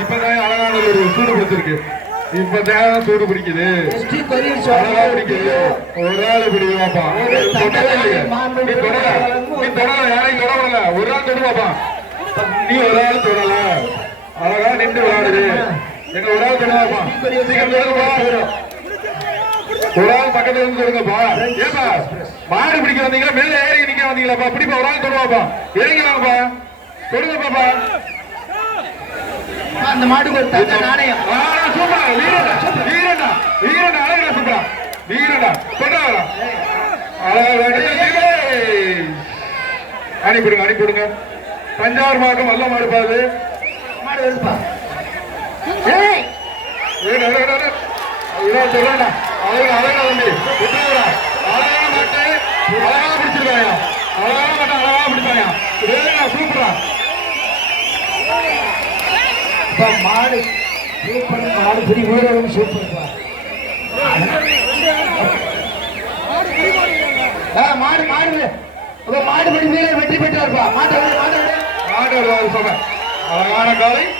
இப்பதான் அழகான ஒரு சூடு பிடிச்சிருக்கு. இப்பதான் சூடு பிடிக்குது. பிடிக்குது. ஒரு ஆள் பிடிக்குவாப்பா. நீ தொடல யாரையும் தொடரல. ஒரு ஆள் தொடுவாப்பா. நீ ஒரு ஆள் தொடல. அழகா நின்று விளையாடுது. எங்க ஒரு ஆள் தொடுவாப்பா. சீக்கிரம் தொடுங்கப்பா. ஒரு ஆள் பக்கத்துல இருந்து தொடுங்கப்பா. ஏப்பா மாடு பிடிக்க வந்தீங்களா? மேல ஏறி நிக்க வந்தீங்களாப்பா? பிடிப்பா. ஒரு ஆள் தொடுவாப்பா. இறங்கலாம்ப்பா. தொடுங்க பாப்பா. அந்த மாட்டுக்கு ஒரு தங்க நாணயம். சூப்பரா வீரனா வீரனா வீரனா அழகா சூப்பரா வீரனா தொடாதா அனுப்பிடுங்க அனுப்பிடுங்க. தஞ்சாவூர் மாவட்டம் வல்ல மாடு பாது மாடு வருப்பா. சொல்லா அழகா அழகா வந்து அழகா மாட்டு அழகா பிடிச்சிருக்காயா. அழகா மாட்டா அழகா பிடிச்சாயா. சூப்பரா மாடு சூப்பர். மாடு பிடி வீரரும் சூப்பர். மாடு மாடு மாடு பிடி வீரர் வெற்றி பெற்றார்ப்பா. மாடு மாடு மாடு அழகான காலை